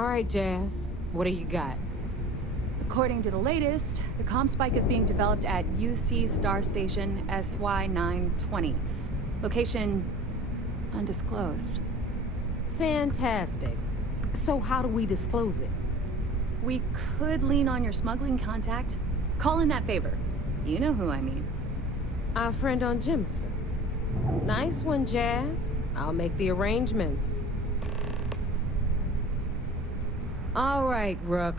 All right, Jazz. What do you got? According to the latest, the comm spike is being developed at UC Star Station SY-920. Location undisclosed. Fantastic. So how do we disclose it? We could lean on your smuggling contact. Call in that favor. You know who I mean. Our friend on Jimson. Nice one, Jazz. I'll make the arrangements. All right, Rook.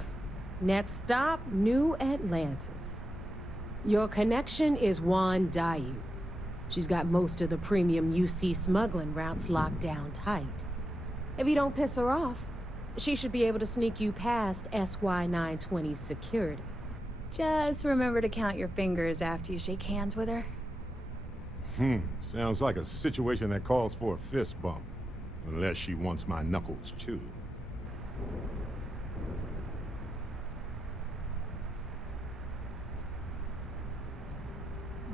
Next stop, New Atlantis. Your connection is Juan Dayu. She's got most of the premium UC smuggling routes locked down tight. If you don't piss her off, she should be able to sneak you past SY-920's security. Just remember to count your fingers after you shake hands with her. Sounds like a situation that calls for a fist bump. Unless she wants my knuckles, too.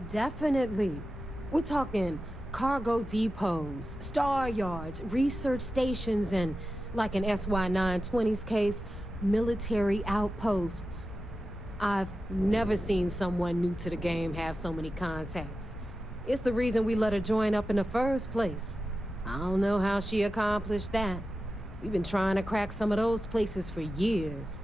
Definitely. We're talking cargo depots, star yards, research stations, and, like in SY-920's case, military outposts. I've never seen someone new to the game have so many contacts. It's the reason we let her join up in the first place. I don't know how she accomplished that. We've been trying to crack some of those places for years.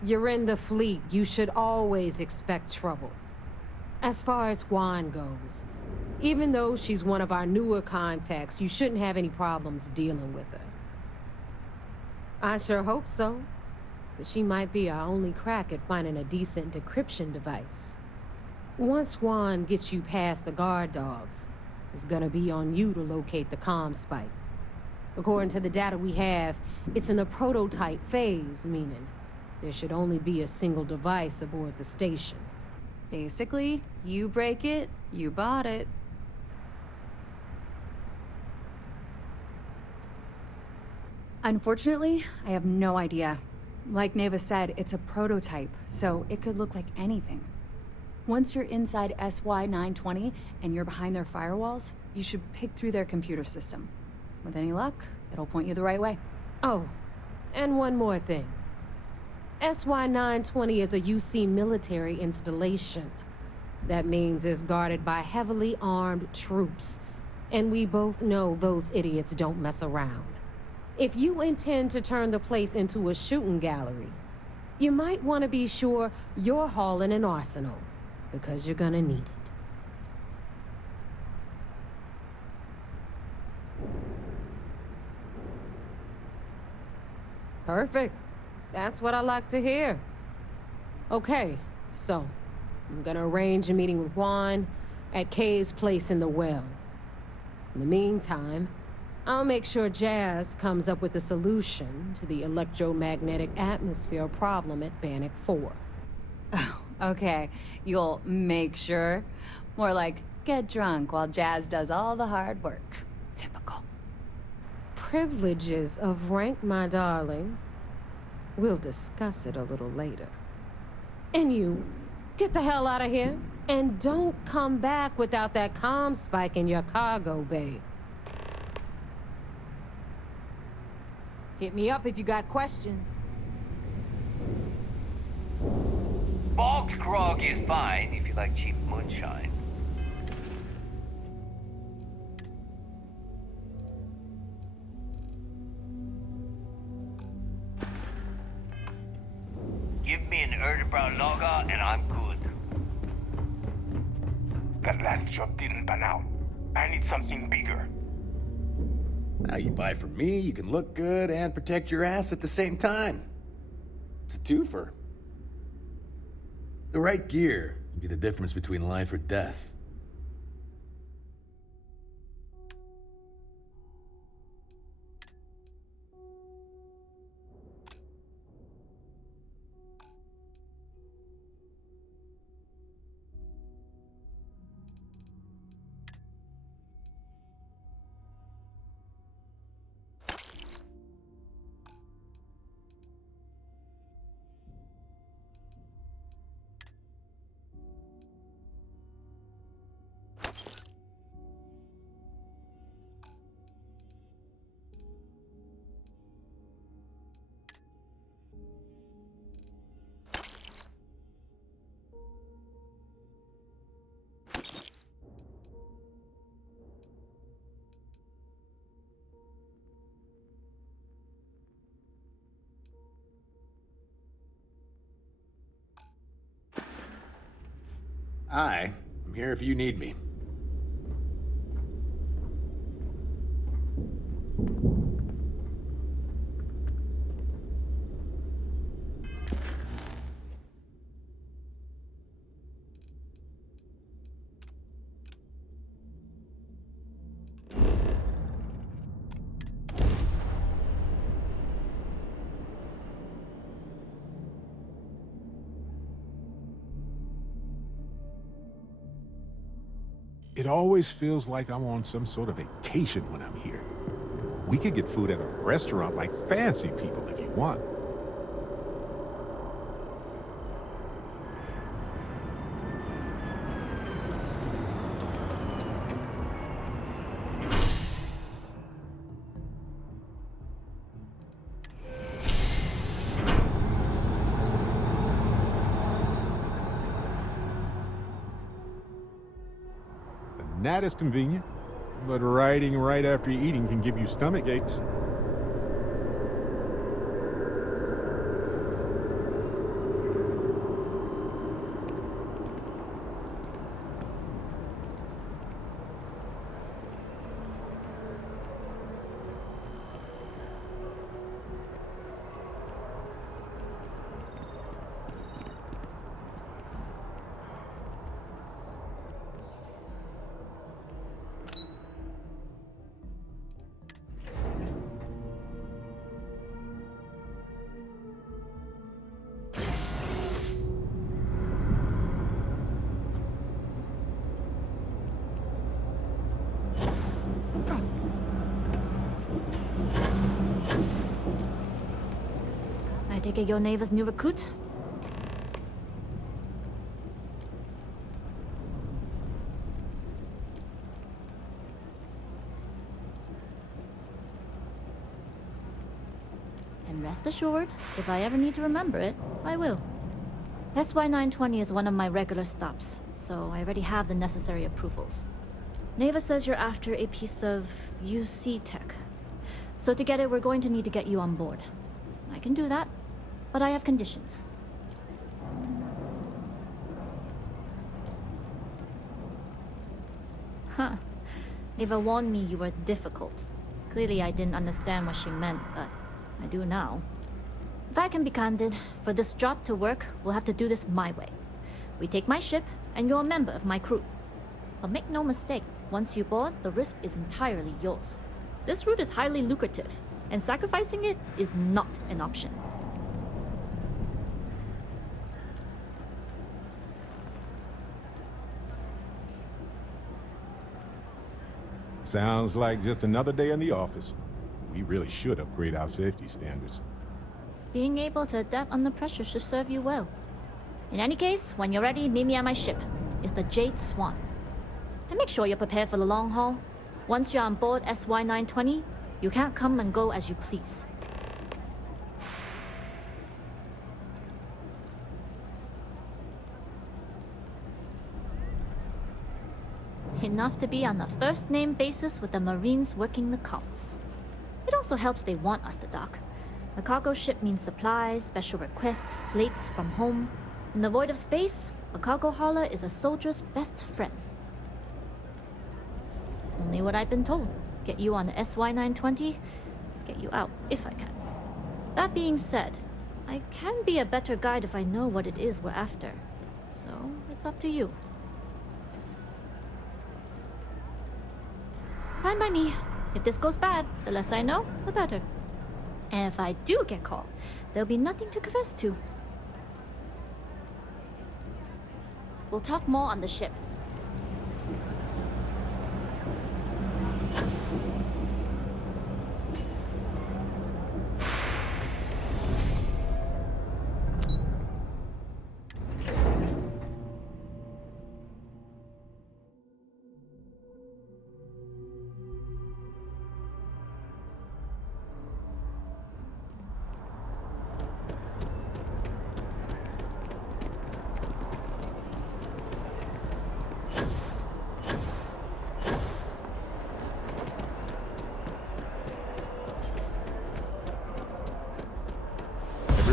You're in the fleet. You should always expect trouble. As far as Juan goes, even though she's one of our newer contacts, you shouldn't have any problems dealing with her. I sure hope so, because she might be our only crack at finding a decent decryption device. Once Juan gets you past the guard dogs, it's gonna be on you to locate the comm spike. According to the data we have, it's in the prototype phase, meaning there should only be a single device aboard the station. Basically, you break it, you bought it. Unfortunately, I have no idea. Like Neva said, it's a prototype, so it could look like anything. Once you're inside SY-920 and you're behind their firewalls, you should pick through their computer system. With any luck, it'll point you the right way. Oh, and one more thing. SY-920 is a UC military installation. That means it's guarded by heavily armed troops. And we both know those idiots don't mess around. If you intend to turn the place into a shooting gallery, you might want to be sure you're hauling an arsenal, because you're gonna need it. Perfect. That's what I like to hear. Okay, so I'm gonna arrange a meeting with Juan at Kay's place in the well. In the meantime, I'll make sure Jazz comes up with a solution to the electromagnetic atmosphere problem at Bannock 4. Oh, okay. You'll make sure. More like, get drunk while Jazz does all the hard work. Typical. Privileges of rank, my darling. We'll discuss it a little later. And you, get the hell out of here. And don't come back without that comm spike in your cargo bay. Hit me up if you got questions. Boxed grog is fine if you like cheap moonshine. Give me an Erdebrow lager and I'm good. That last job didn't pan out. I need something bigger. Now you buy from me, you can look good and protect your ass at the same time. It's a twofer. The right gear can be the difference between life or death. I'm here if you need me. It always feels like I'm on some sort of vacation when I'm here. We could get food at a restaurant like fancy people if you want. That is convenient, but riding right after eating can give you stomach aches. I take it your neighbor's new recruit? And rest assured, if I ever need to remember it, I will. SY-920 is one of my regular stops, so I already have the necessary approvals. Neva says you're after a piece of UC tech. So to get it, we're going to need to get you on board. I can do that, but I have conditions. Huh. Neva warned me you were difficult. Clearly I didn't understand what she meant, but I do now. If I can be candid, for this job to work, we'll have to do this my way. We take my ship, and you're a member of my crew. But make no mistake, once you board, the risk is entirely yours. This route is highly lucrative, and sacrificing it is not an option. Sounds like just another day in the office. We really should upgrade our safety standards. Being able to adapt under pressure should serve you well. In any case, when you're ready, meet me at my ship. It's the Jade Swan. And make sure you're prepared for the long haul. Once you're on board SY-920, you can't come and go as you please. Enough to be on a first-name basis with the Marines working the comms. It also helps they want us to dock. The cargo ship means supplies, special requests, slates from home. In the void of space, a cargo hauler is a soldier's best friend. Only what I've been told. Get you on the SY-920, get you out if I can. That being said, I can be a better guide if I know what it is we're after. So, it's up to you. Fine by me. If this goes bad, the less I know, the better. And if I do get caught, there'll be nothing to confess to. We'll talk more on the ship.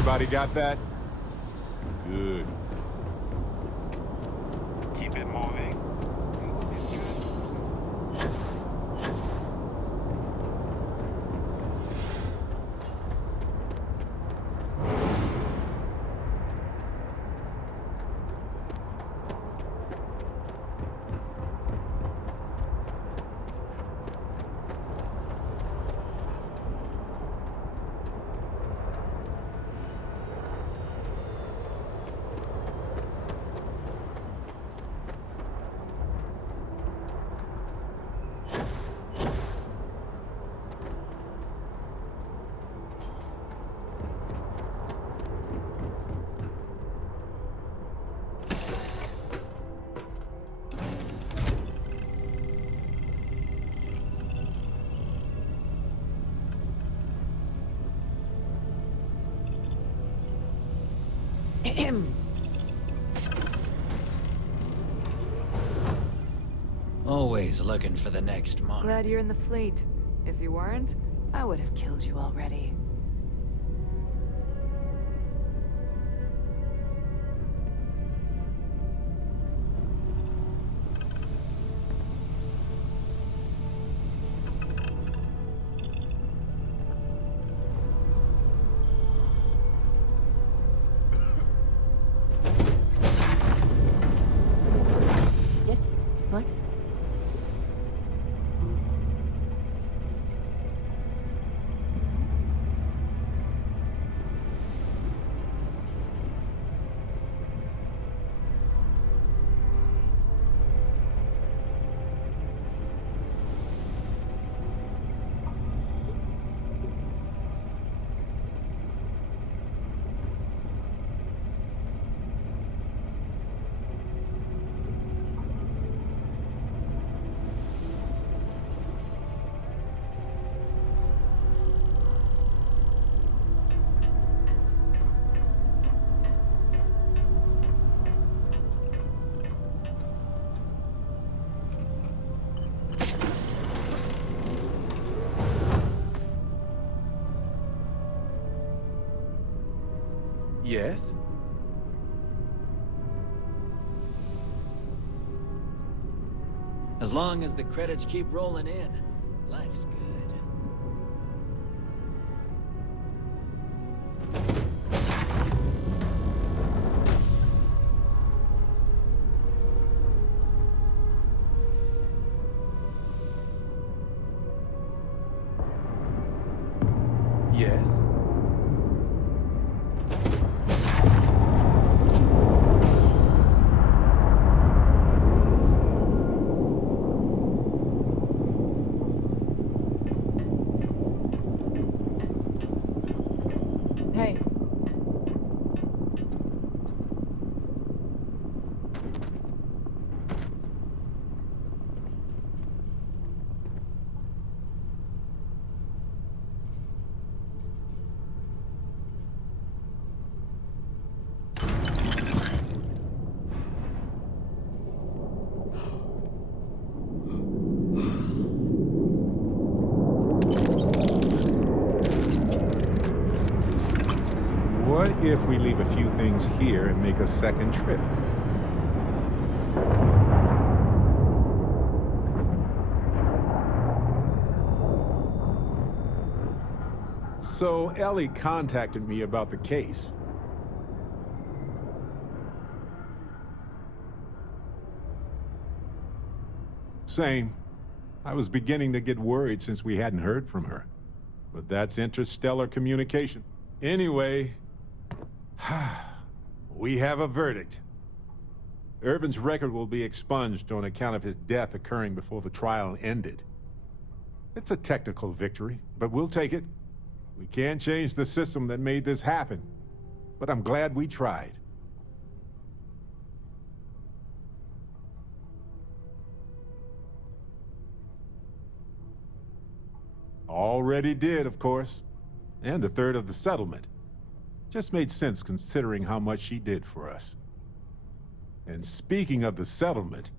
Everybody got that? Good. Keep Always looking for the next monk. Glad you're in the fleet. If you weren't, I would have killed you already. Yes? What? Yes? As long as the credits keep rolling in, life's good. Yes? Hey. What if we leave a few things here and make a second trip? So Ellie contacted me about the case. Same. I was beginning to get worried since we hadn't heard from her. But that's interstellar communication. Anyway, we have a verdict. Irvin's record will be expunged on account of his death occurring before the trial ended. It's a technical victory, but we'll take it. We can't change the system that made this happen, but I'm glad we tried. Already did, of course, and a third of the settlement. Just made sense considering how much she did for us. And speaking of the settlement,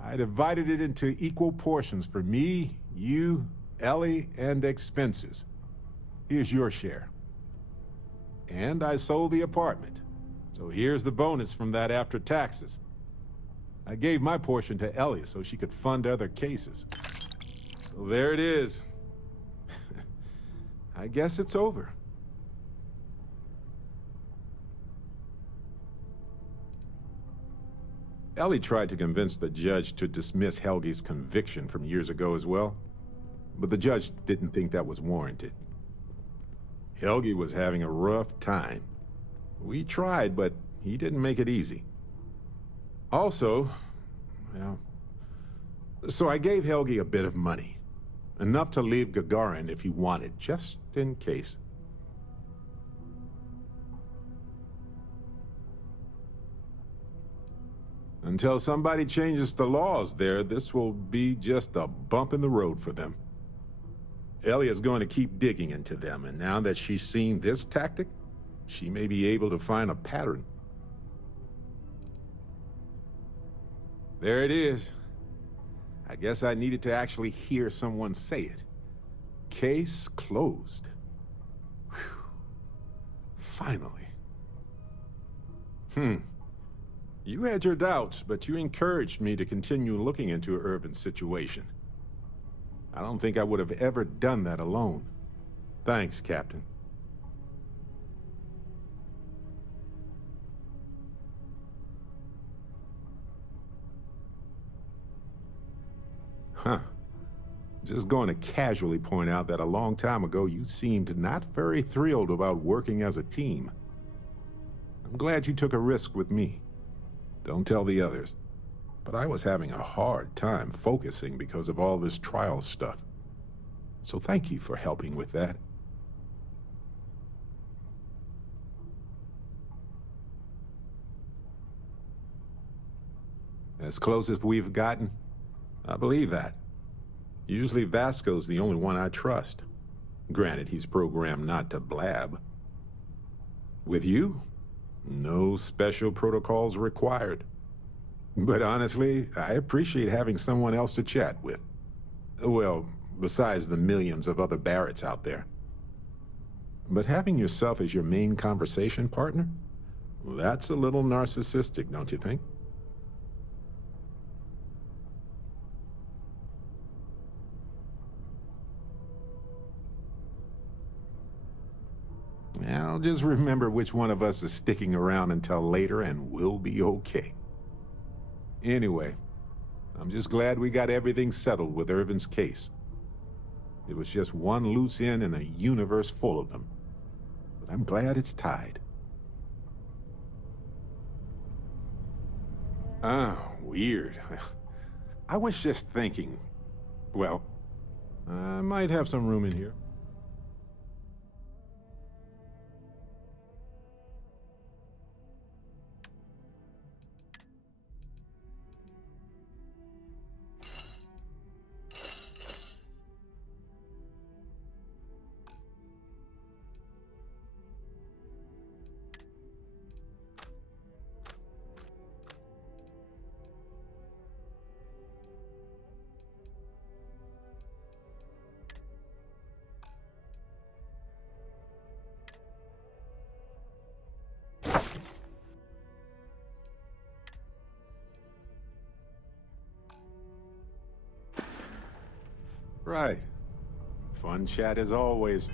I divided it into equal portions for me, you, Ellie, and expenses. Here's your share. And I sold the apartment, so here's the bonus from that after taxes. I gave my portion to Ellie so she could fund other cases. So there it is. I guess it's over. Ellie tried to convince the judge to dismiss Helge's conviction from years ago as well, but the judge didn't think that was warranted. Helge was having a rough time. We tried, but he didn't make it easy. Also, well, so I gave Helge a bit of money. Enough to leave Gagarin if he wanted, just in case. Until somebody changes the laws there, this will be just a bump in the road for them. Ellie is going to keep digging into them, and now that she's seen this tactic, she may be able to find a pattern. There it is. I guess I needed to actually hear someone say it. Case closed. Whew. Finally. You had your doubts, but you encouraged me to continue looking into Irvin's situation. I don't think I would have ever done that alone. Thanks, Captain. Huh. Just going to casually point out that a long time ago you seemed not very thrilled about working as a team. I'm glad you took a risk with me. Don't tell the others. But I was having a hard time focusing because of all this trial stuff. So thank you for helping with that. As close as we've gotten? I believe that. Usually Vasco's the only one I trust. Granted, he's programmed not to blab. With you, no special protocols required. But honestly, I appreciate having someone else to chat with. Well, besides the millions of other Barretts out there. But having yourself as your main conversation partner? That's a little narcissistic, don't you think? I'll just remember which one of us is sticking around until later and we'll be okay. Anyway, I'm just glad we got everything settled with Irvin's case. It was just one loose end in a universe full of them. But I'm glad it's tied. Weird. I was just thinking, well, I might have some room in here. Right. Fun chat as always.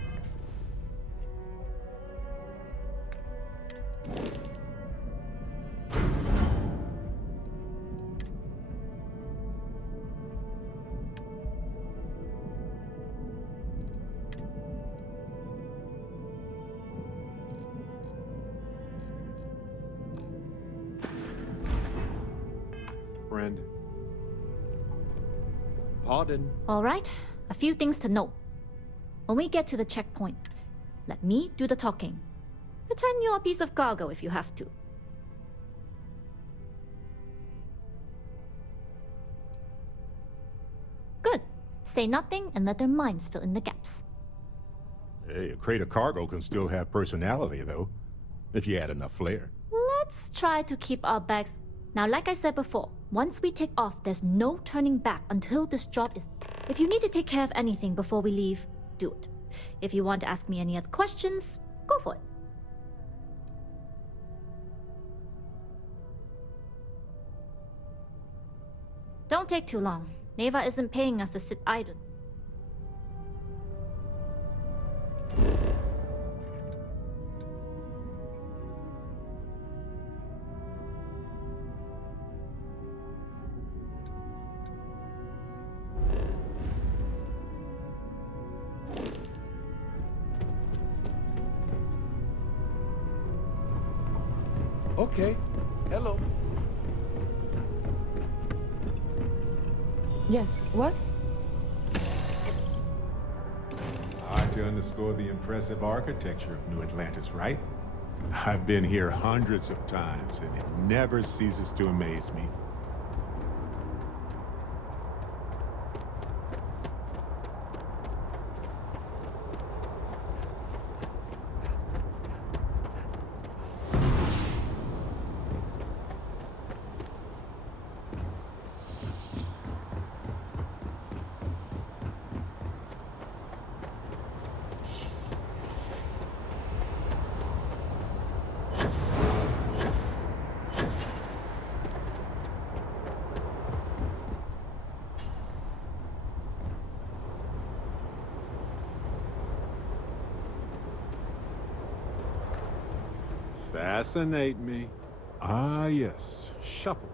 Friend. Pardon? All right, a few things to note. When we get to the checkpoint, let me do the talking. Return your piece of cargo if you have to. Good. Say nothing and let their minds fill in the gaps. Hey, a crate of cargo can still have personality, though, if you add enough flair. Let's try to keep our bags... Now, like I said before, once we take off, there's no turning back until this job is... If you need to take care of anything before we leave, do it. If you want to ask me any other questions, go for it. Don't take too long. Neva isn't paying us to sit idle. Okay. Hello. Yes, what? Hard to underscore the impressive architecture of New Atlantis, right? I've been here hundreds of times, and it never ceases to amaze me. Fascinate me. Ah, yes. Shuffle.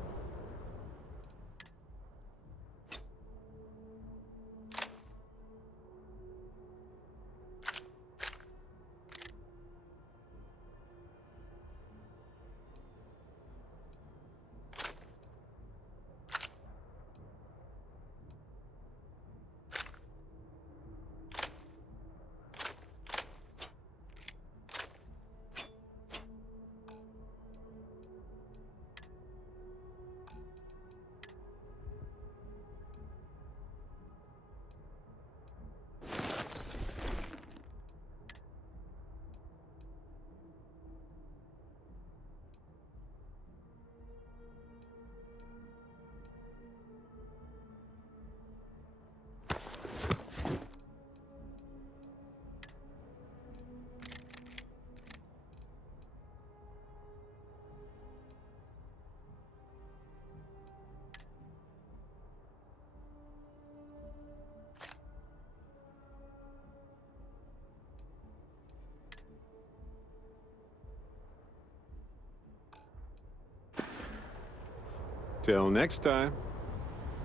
Till next time,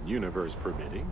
universe permitting.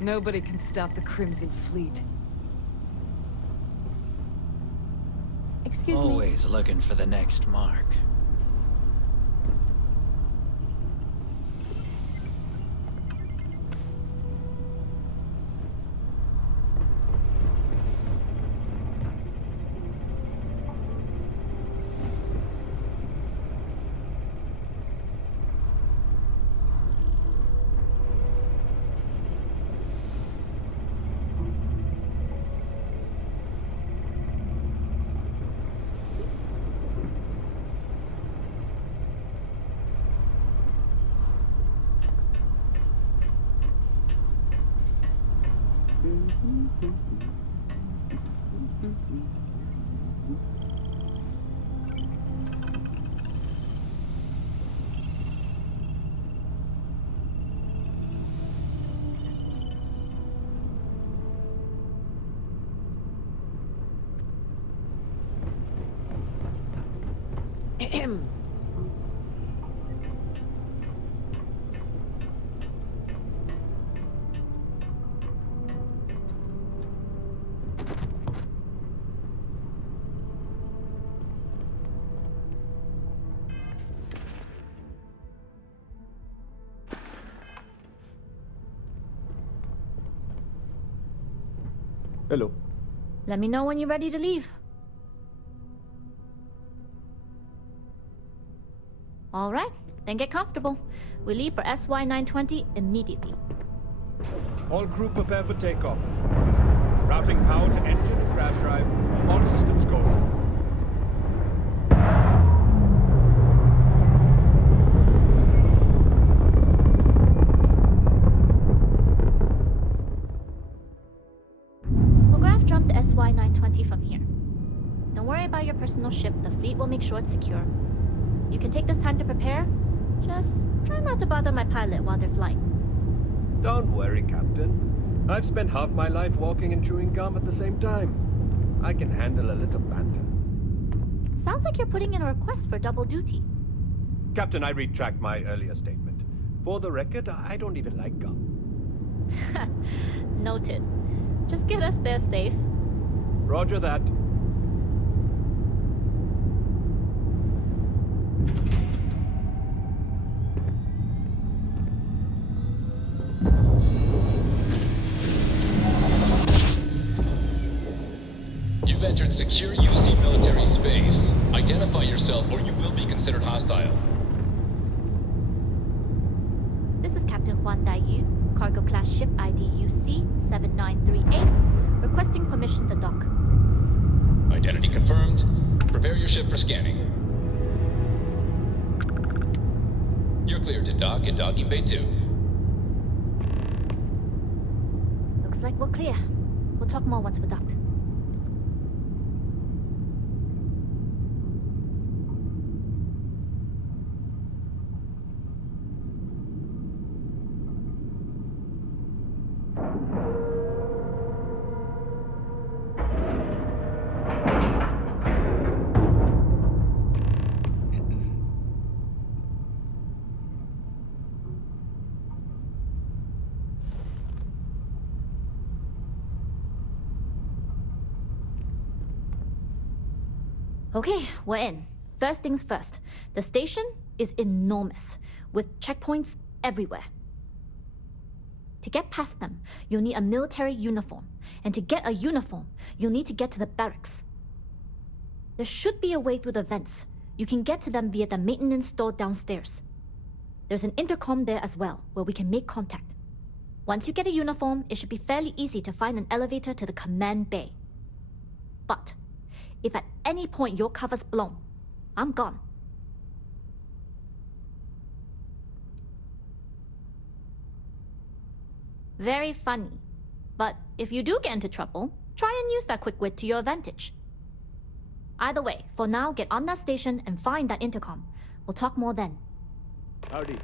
Nobody can stop the Crimson Fleet. Excuse me. Always looking for the next mark. Hello. Let me know when you're ready to leave. All right, then get comfortable. We leave for SY-920 immediately. All crew prepare for takeoff. Routing power to engine and crab drive. All systems go. We'll graph jump to SY-920 from here. Don't worry about your personal ship. The fleet will make sure it's secure. You can take this time to prepare. Just try not to bother my pilot while they're flying. Don't worry, Captain. I've spent half my life walking and chewing gum at the same time. I can handle a little banter. Sounds like you're putting in a request for double duty. Captain, I retract my earlier statement. For the record, I don't even like gum. Noted. Just get us there safe. Roger that. You've entered secure UC military space. Identify yourself or you will be considered hostile. This is Captain Juan Daiyu, cargo class ship ID UC-7938, requesting permission to dock. Identity confirmed. Prepare your ship for scanning. You're cleared to dock in docking bay 2. Looks like we're clear. We'll talk more once we're docked. Okay, we're in. First things first. The station is enormous, with checkpoints everywhere. To get past them, you'll need a military uniform. And to get a uniform, you'll need to get to the barracks. There should be a way through the vents. You can get to them via the maintenance store downstairs. There's an intercom there as well, where we can make contact. Once you get a uniform, it should be fairly easy to find an elevator to the command bay. But if at any point your cover's blown, I'm gone. Very funny. But if you do get into trouble, try and use that quick wit to your advantage. Either way, for now, get on that station and find that intercom. We'll talk more then. Howdy.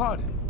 Pardon.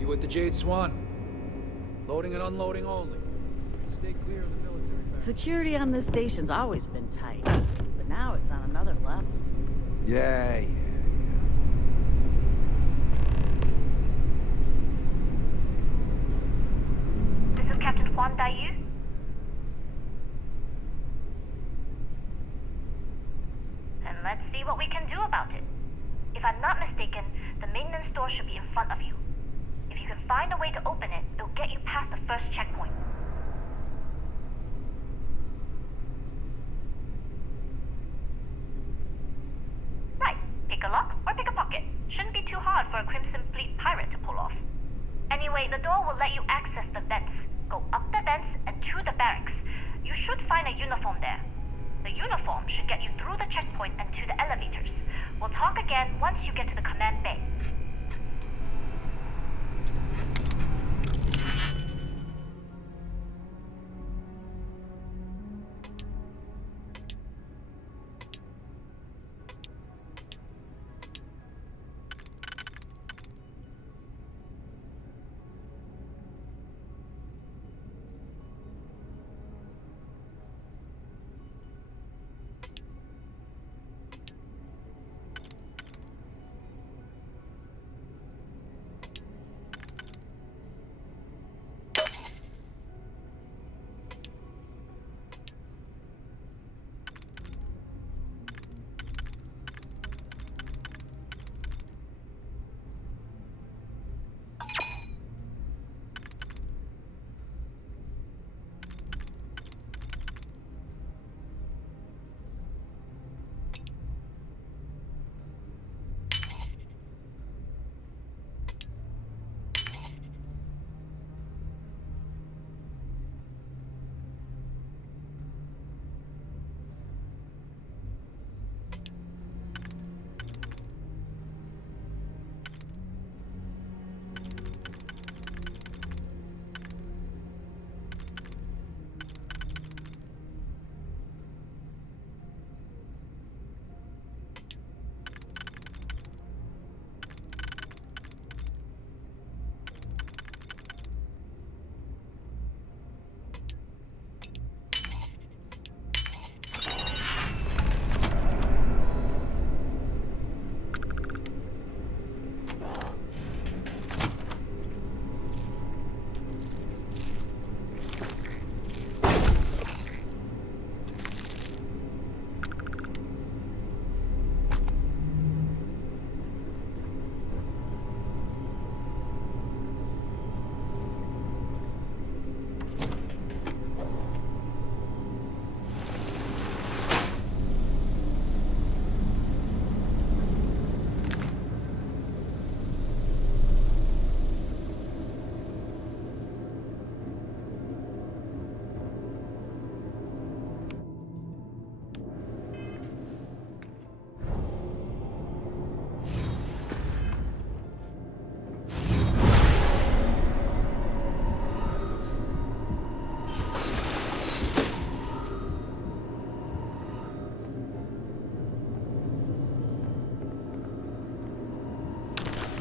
You with the Jade Swan? Loading and unloading only. Stay clear of the military. Security on this station's always been tight, but now it's on another level. Yeah. This is Captain Huan Daiyu. Then let's see what we can do about it. If I'm not mistaken, the maintenance door should be in front of you. If you can find a way to open it, it'll get you past the first checkpoint. Right. Pick a lock or pick a pocket. Shouldn't be too hard for a Crimson Fleet pirate to pull off. Anyway, the door will let you access the vents. Go up the vents and to the barracks. You should find a uniform there. The uniform should get you through the checkpoint and to the elevators. We'll talk again once you get to the command bay.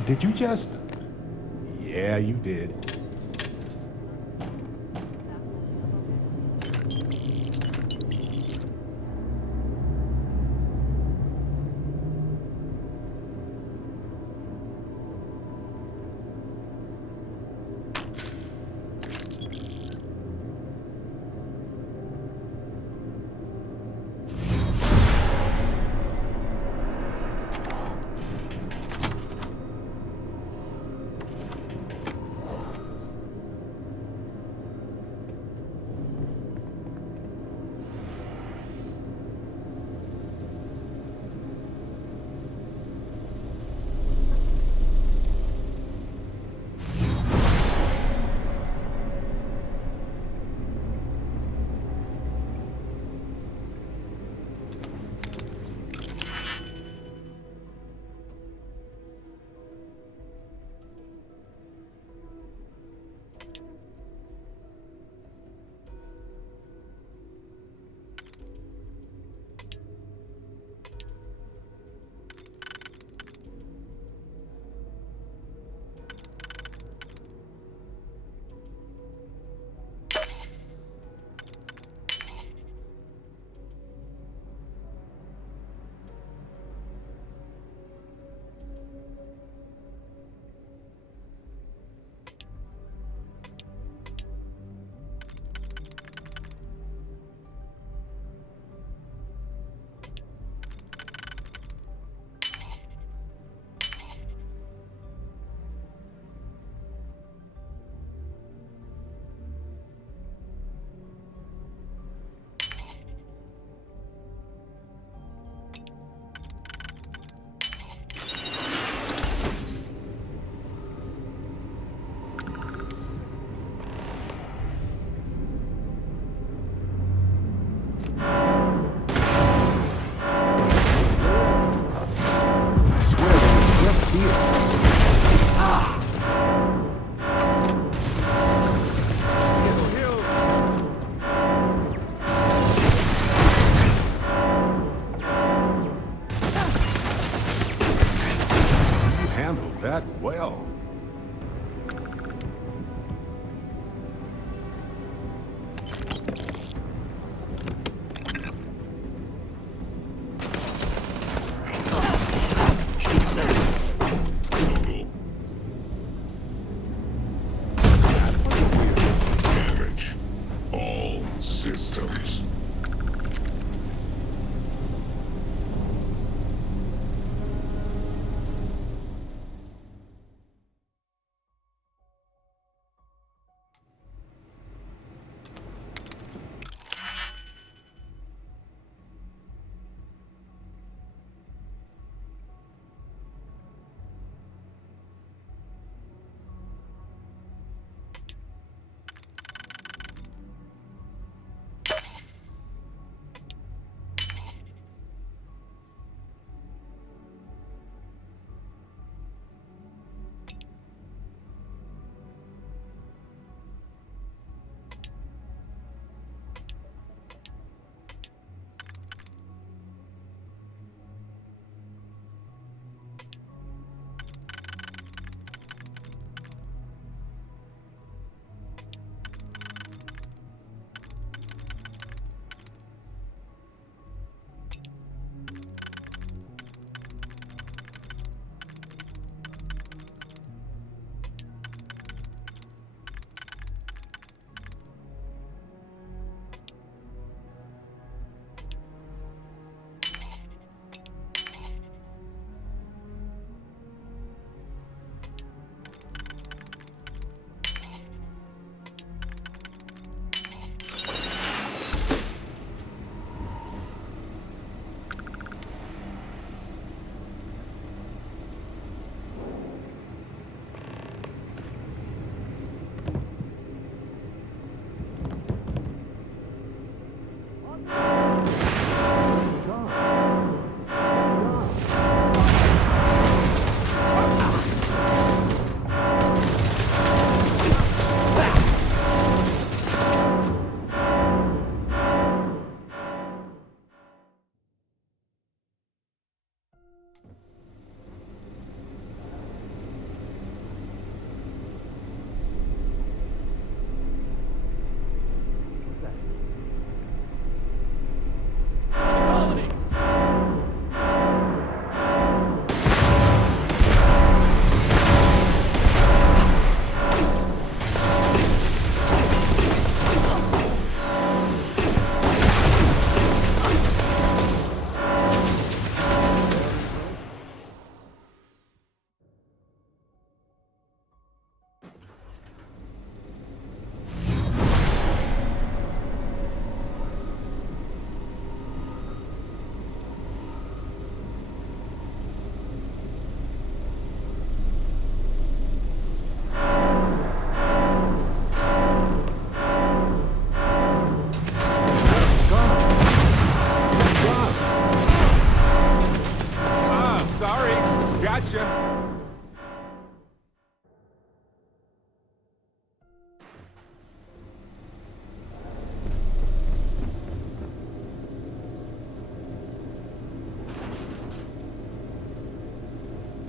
Did you just... Yeah, you did.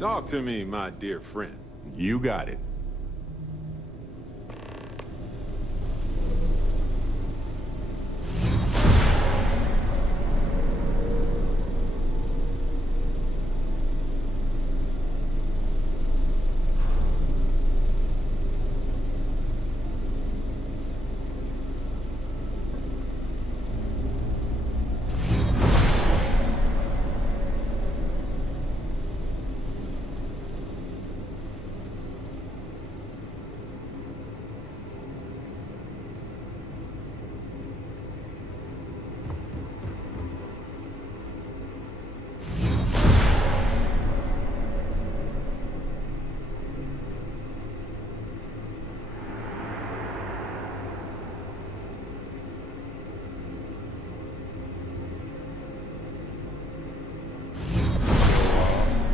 Talk to me, my dear friend. You got it.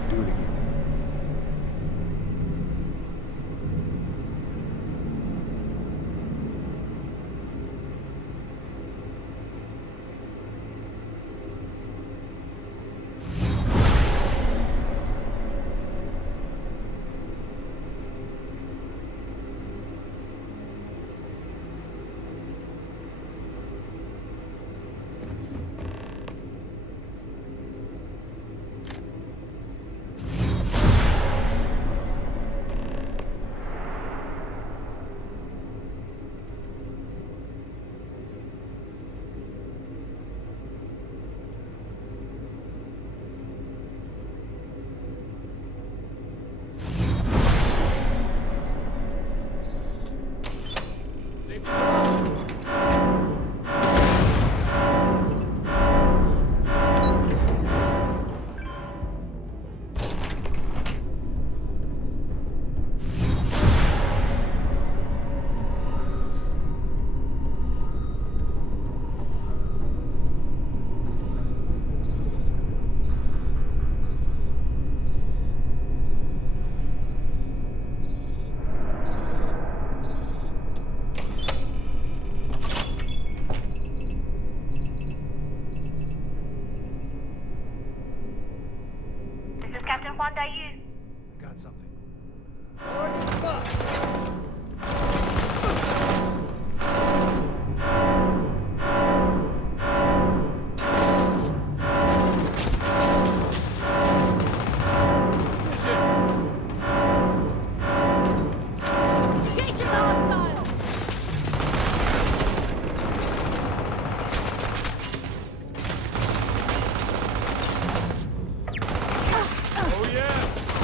Do it again. Captain Huan Daiyu. Got something. Oh, yeah!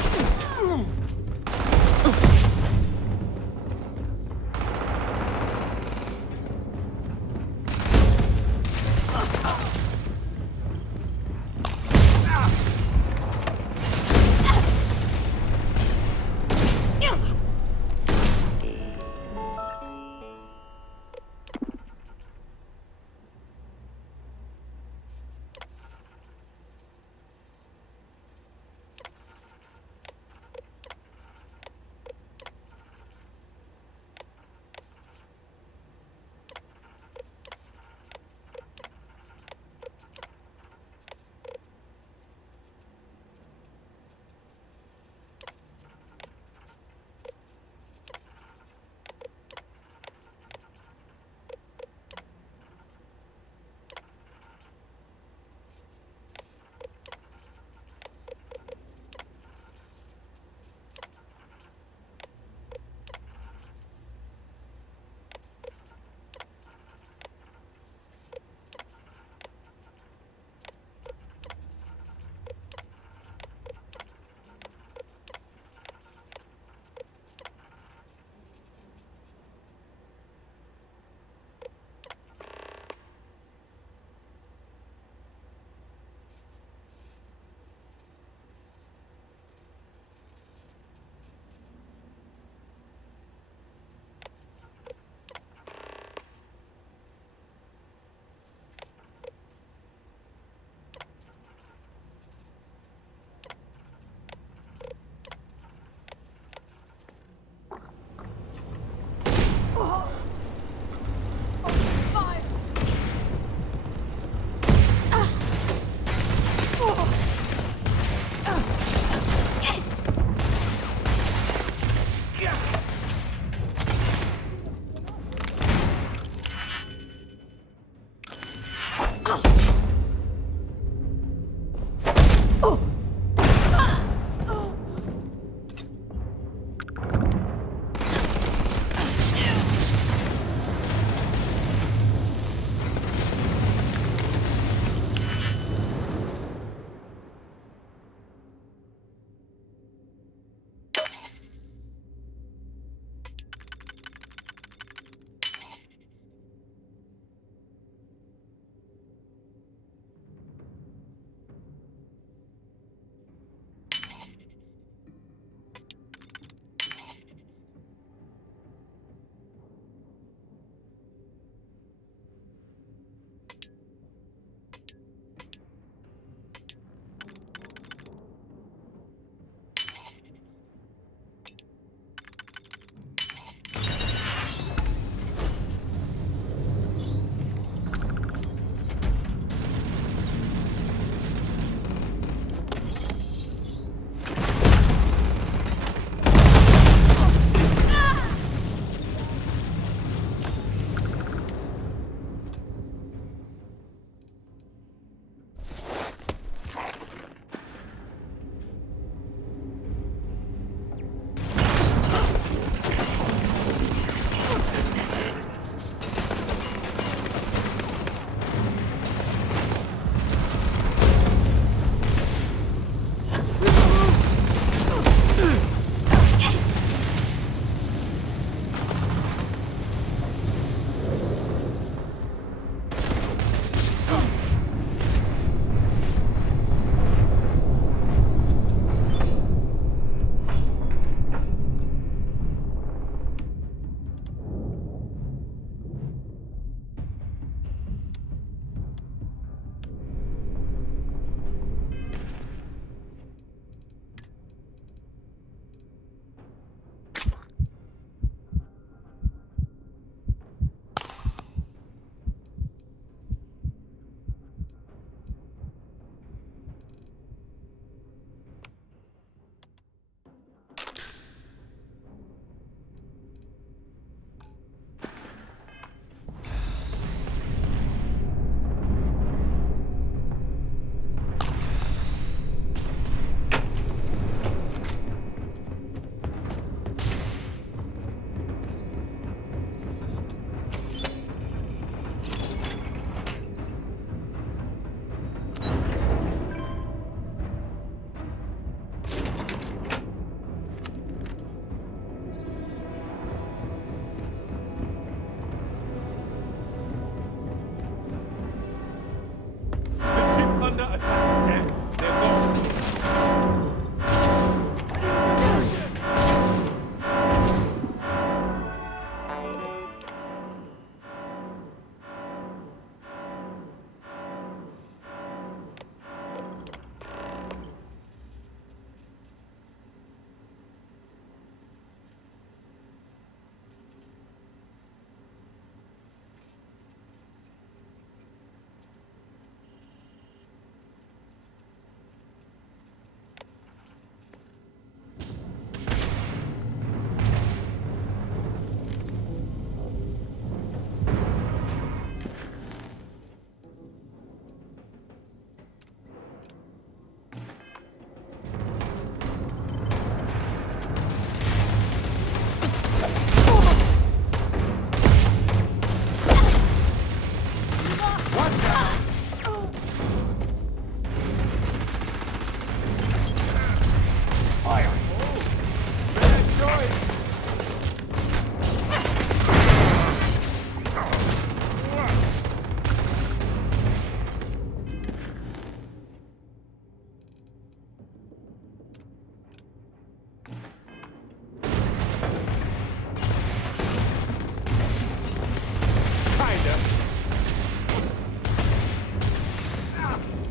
under attack. Damn, they're gone.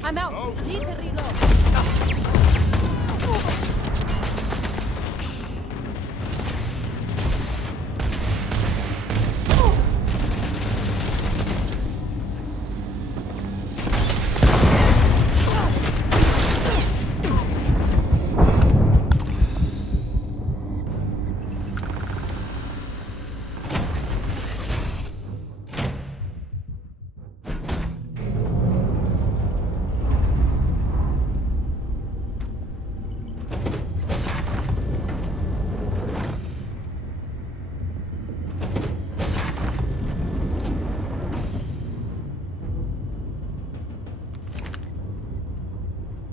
I'm out. Need to reload.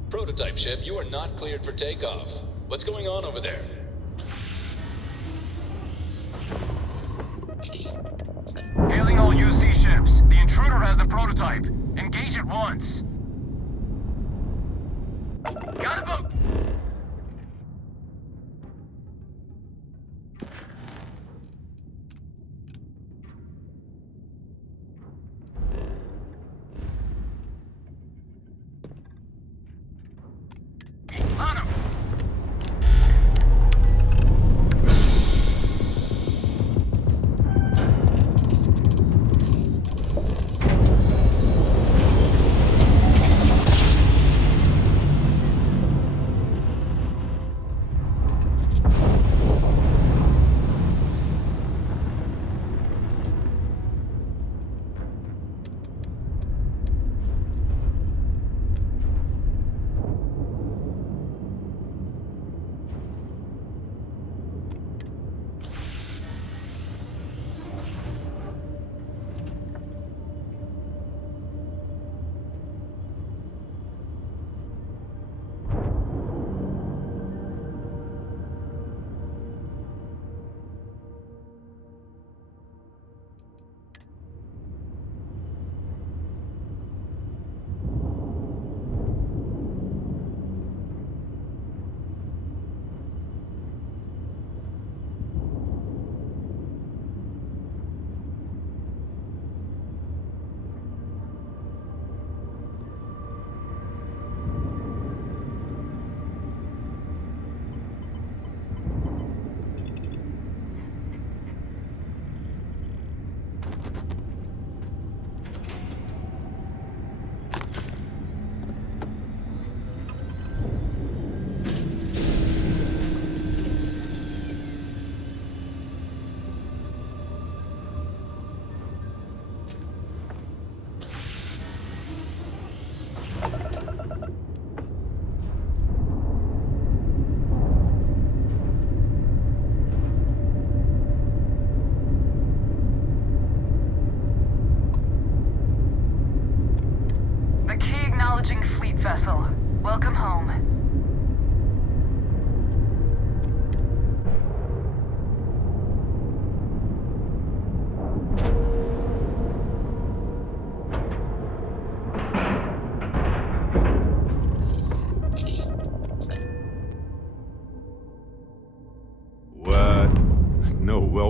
Prototype ship, you are not cleared for takeoff. What's going on over there? Hailing all UC ships. The intruder has the prototype. Engage at once. Got a boat! On him!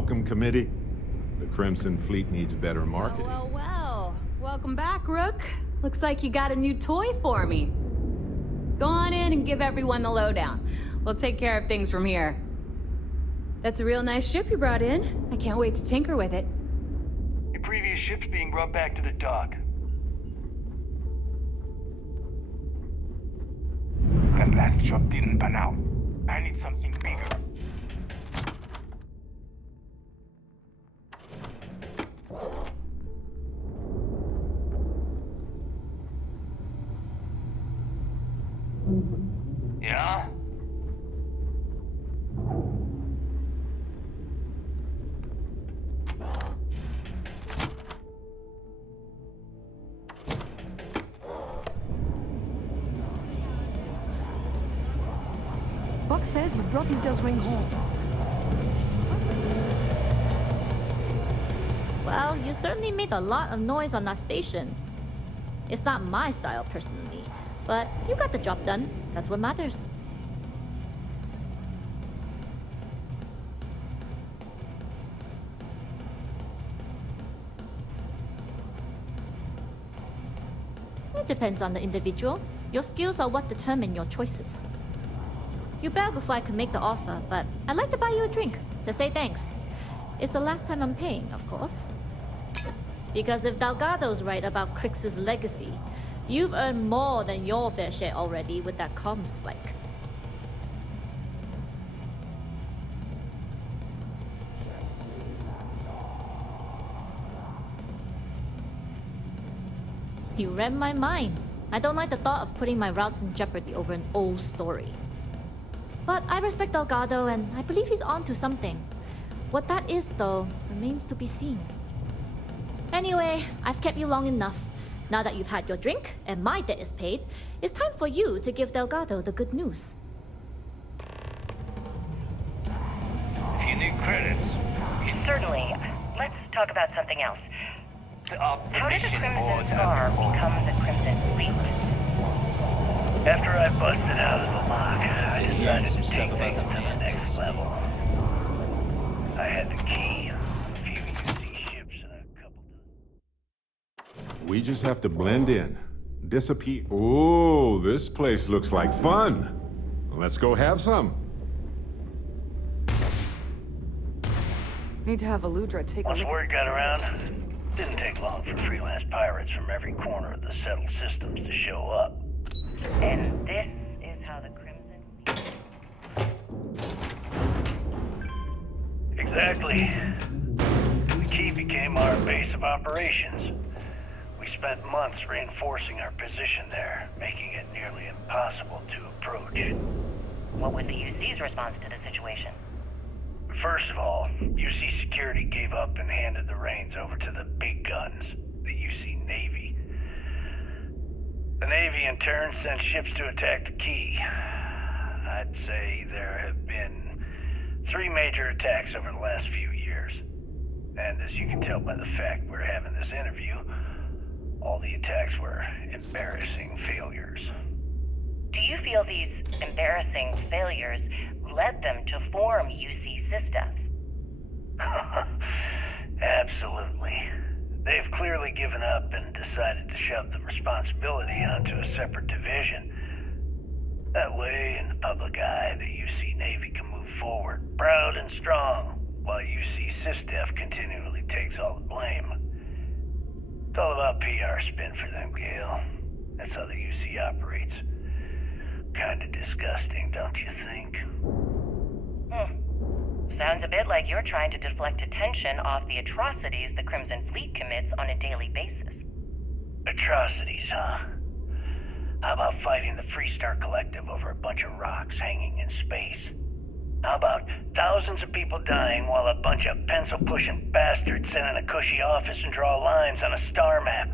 welcome committee. The Crimson Fleet needs better marketing. Well. Welcome back, Rook. Looks like you got a new toy for me. Go on in and give everyone the lowdown. We'll take care of things from here. That's a real nice ship you brought in. I can't wait to tinker with it. Your previous ship's being brought back to the dock. That last job didn't pan out. I need something bigger. Yeah? Buck says you brought his girl's ring home. Well, you certainly made a lot of noise on that station. It's not my style personally, but you got the job done. That's what matters. It depends on the individual. Your skills are what determine your choices. You bailed before I could make the offer, but I'd like to buy you a drink to say thanks. It's the last time I'm paying, of course. Because if Delgado's right about Crix's legacy, you've earned more than your fair share already with that comm spike. You read my mind. I don't like the thought of putting my routes in jeopardy over an old story. But I respect Delgado, and I believe he's onto something. What that is, though, remains to be seen. Anyway, I've kept you long enough. Now that you've had your drink, and my debt is paid, it's time for you to give Delgado the good news. If you need credits. Certainly. Let's talk about something else. The How did the mission Crimson board Star become the Crimson Fleet? After I busted out of the lock, I decided to take things to the next level. I had the key, a few UC ships, and a couple. We just have to blend in. Disappear. Ooh, this place looks like fun. Let's go have some. Need to have Aludra take a Once look at word this got too. around, didn't take long for freelance pirates from every corner of the settled systems to show up. And this is how the Crimson... Exactly. The key became our base of operations. We spent months reinforcing our position there, making it nearly impossible to approach. What was the UC's response to the situation? First of all, UC Security gave up and handed the reins over to the big guns, the UC Navy. The Navy, in turn, sent ships to attack the key. I'd say there have been 3 major attacks over the last few years. And as you can tell by the fact we're having this interview, all the attacks were embarrassing failures. Do you feel these embarrassing failures led them to form UC Systems? Absolutely. They've clearly given up and decided to shove the responsibility onto a separate division. That way, in the public eye, the UC Navy can move forward, proud and strong, while UC SysDef continually takes all the blame. It's all about PR spin for them, Gale. That's how the UC operates. Kinda disgusting, don't you think? Sounds a bit like you're trying to deflect attention off the atrocities the Crimson Fleet commits on a daily basis. Atrocities, huh? How about fighting the Freestar Collective over a bunch of rocks hanging in space? How about thousands of people dying while a bunch of pencil-pushing bastards sit in a cushy office and draw lines on a star map?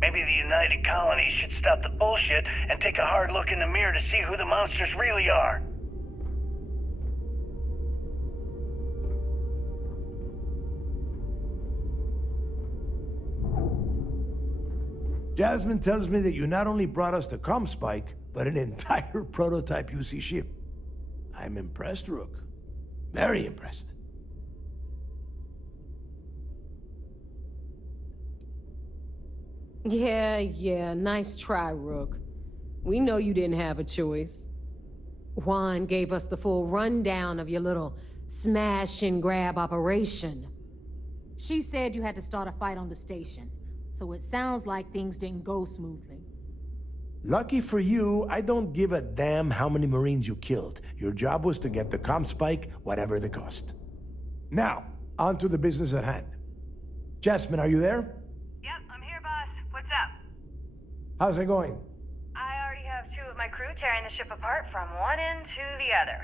Maybe the United Colonies should stop the bullshit and take a hard look in the mirror to see who the monsters really are. Jasmine tells me that you not only brought us the comm spike, but an entire prototype UC ship. I'm impressed, Rook. Very impressed. Yeah, nice try, Rook. We know you didn't have a choice. Juan gave us the full rundown of your little smash and grab operation. She said you had to start a fight on the station, so it sounds like things didn't go smoothly. Lucky for you, I don't give a damn how many Marines you killed. Your job was to get the comm spike, whatever the cost. Now, on to the business at hand. Jasmine, are you there? Yep, I'm here, boss. What's up? How's it going? I already have 2 of my crew tearing the ship apart from one end to the other.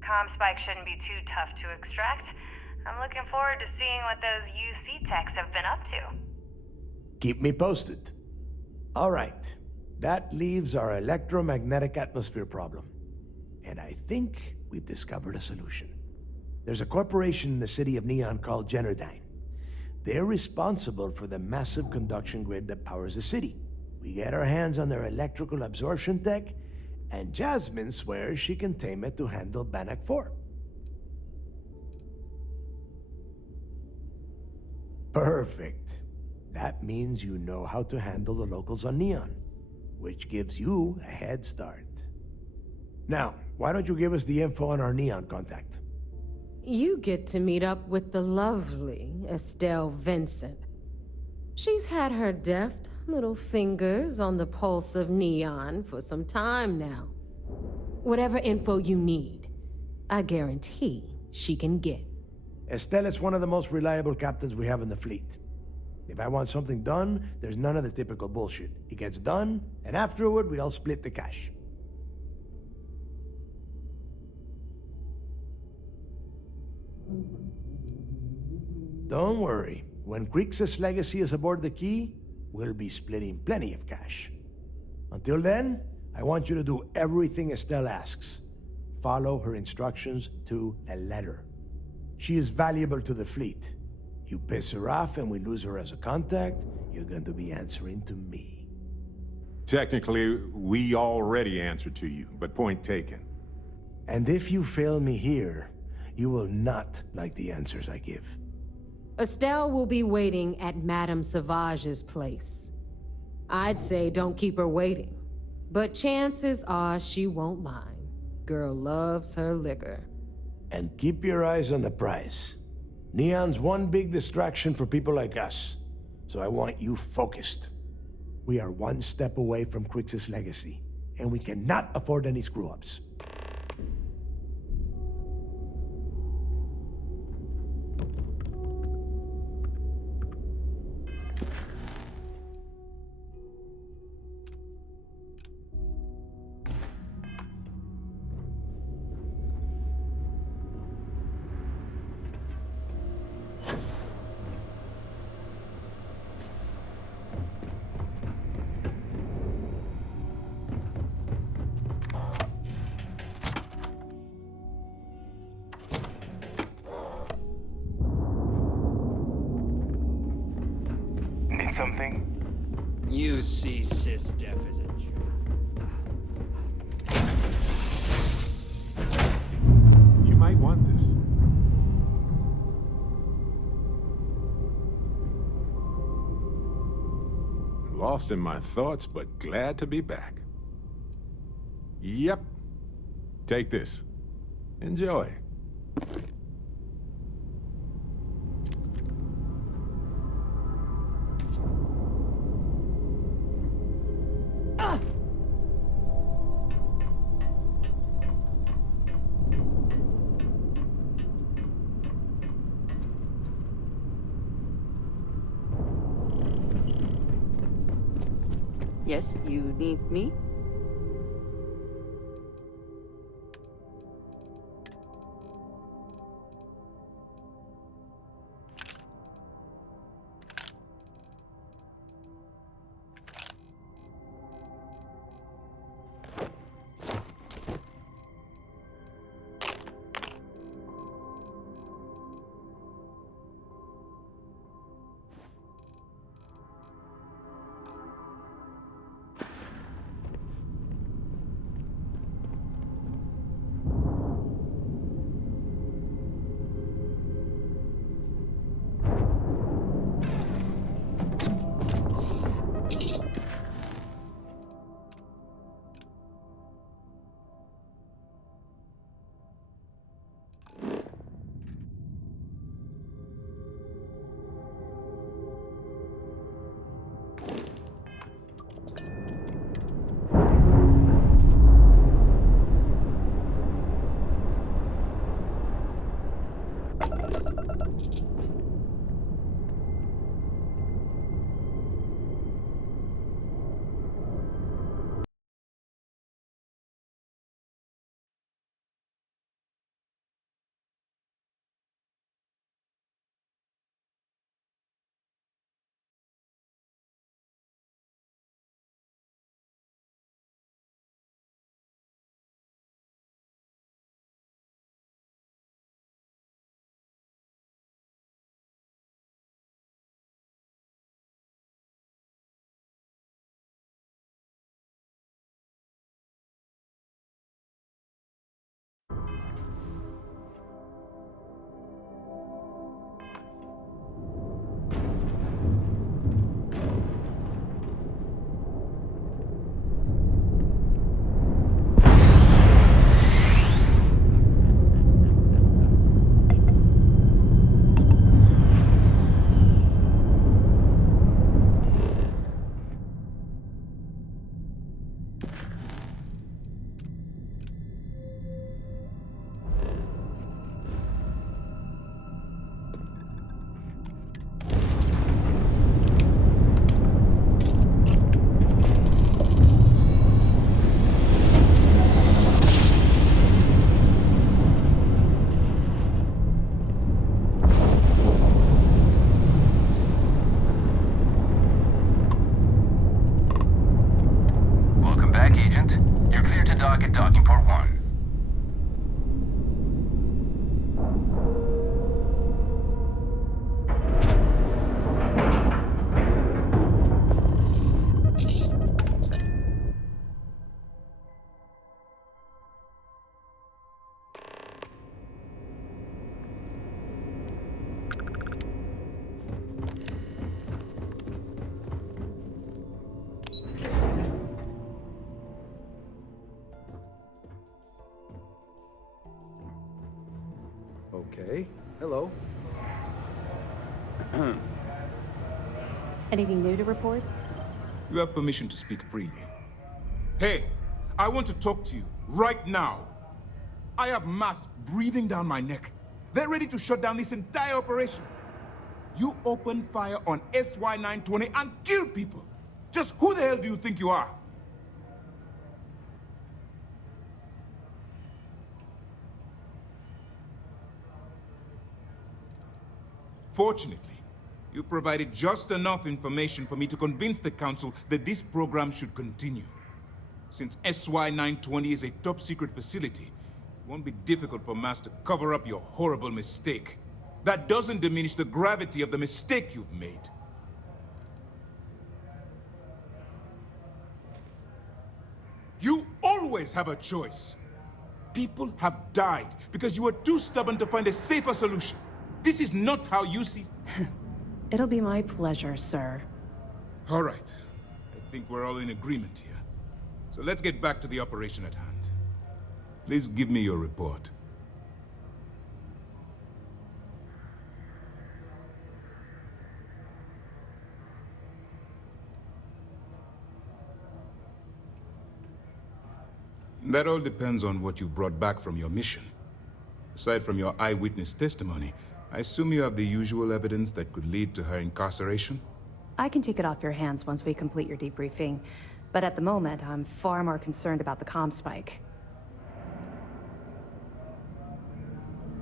Comm spike shouldn't be too tough to extract. I'm looking forward to seeing what those UC techs have been up to. Keep me posted. All right. That leaves our electromagnetic atmosphere problem. And I think we've discovered a solution. There's a corporation in the city of Neon called Generdyne. They're responsible for the massive conduction grid that powers the city. We get our hands on their electrical absorption tech, and Jasmine swears she can tame it to handle Bannock 4. Perfect. That means you know how to handle the locals on Neon, which gives you a head start. Now, why don't you give us the info on our Neon contact? You get to meet up with the lovely Estelle Vincent. She's had her deft little fingers on the pulse of Neon for some time now. Whatever info you need, I guarantee she can get. Estelle is one of the most reliable captains we have in the fleet. If I want something done, there's none of the typical bullshit. It gets done, and afterward, we all split the cash. Don't worry. When Crixus' legacy is aboard the Key, we'll be splitting plenty of cash. Until then, I want you to do everything Estelle asks. Follow her instructions to the letter. She is valuable to the fleet. You piss her off and we lose her as a contact, you're going to be answering to me. Technically, we already answered to you, but point taken. And if you fail me here, you will not like the answers I give. Estelle will be waiting at Madame Sauvage's place. I'd say don't keep her waiting, but chances are she won't mind. Girl loves her liquor. And keep your eyes on the prize. Neon's one big distraction for people like us, so I want you focused. We are one step away from Crixus' legacy, and we cannot afford any screw-ups. Need something? You see Sys-Def as a joke. You might want this. Lost in my thoughts, but glad to be back. Yep. Take this. Enjoy. Yes, you need me? Hello. Anything new to report? You have permission to speak freely. Hey, I want to talk to you right now. I have masks breathing down my neck. They're ready to shut down this entire operation. You open fire on SY-920 and kill people. Just who the hell do you think you are? Fortunately, you provided just enough information for me to convince the Council that this program should continue. Since SY-920 is a top-secret facility, it won't be difficult for Mass to cover up your horrible mistake. That doesn't diminish the gravity of the mistake you've made. You always have a choice. People have died because you were too stubborn to find a safer solution. This is not how you see... It'll be my pleasure, sir. All right. I think we're all in agreement here. So let's get back to the operation at hand. Please give me your report. That all depends on what you brought back from your mission. Aside from your eyewitness testimony, I assume you have the usual evidence that could lead to her incarceration? I can take it off your hands once we complete your debriefing, but at the moment, I'm far more concerned about the comm spike.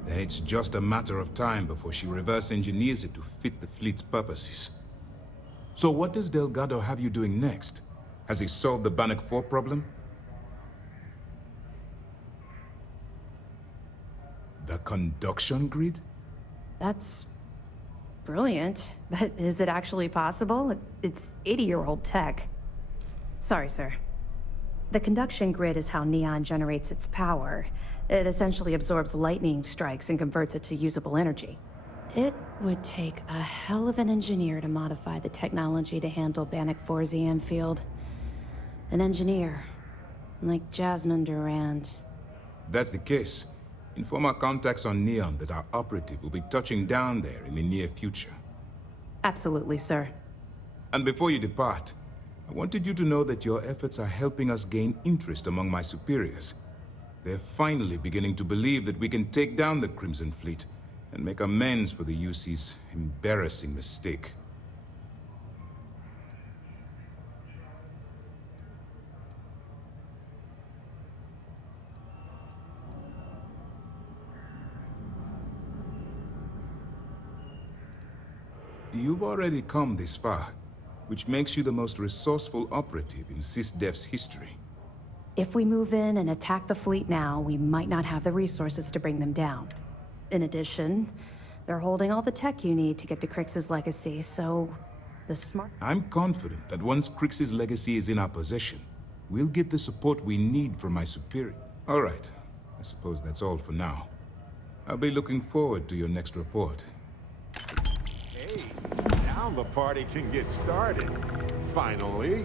Then it's just a matter of time before she reverse engineers it to fit the fleet's purposes. So what does Delgado have you doing next? Has he solved the Budnik 4 problem? The conduction grid? That's brilliant, but is it actually possible? It's 80-year-old tech. Sorry, sir. The conduction grid is how Neon generates its power. It essentially absorbs lightning strikes and converts it to usable energy. It would take a hell of an engineer to modify the technology to handle Budnik 4's EM field. An engineer, like Jasmine Durand. If that's the case, inform our contacts on Neon that our operative will be touching down there in the near future. Absolutely, sir. And before you depart, I wanted you to know that your efforts are helping us gain interest among my superiors. They're finally beginning to believe that we can take down the Crimson Fleet and make amends for the UC's embarrassing mistake. You've already come this far, which makes you the most resourceful operative in SysDef's history. If we move in and attack the fleet now, we might not have the resources to bring them down. In addition, they're holding all the tech you need to get to Crix's legacy, so the smart... I'm confident that once Crix's legacy is in our possession, we'll get the support we need from my superior. All right, I suppose that's all for now. I'll be looking forward to your next report. Hey, now the party can get started. Finally.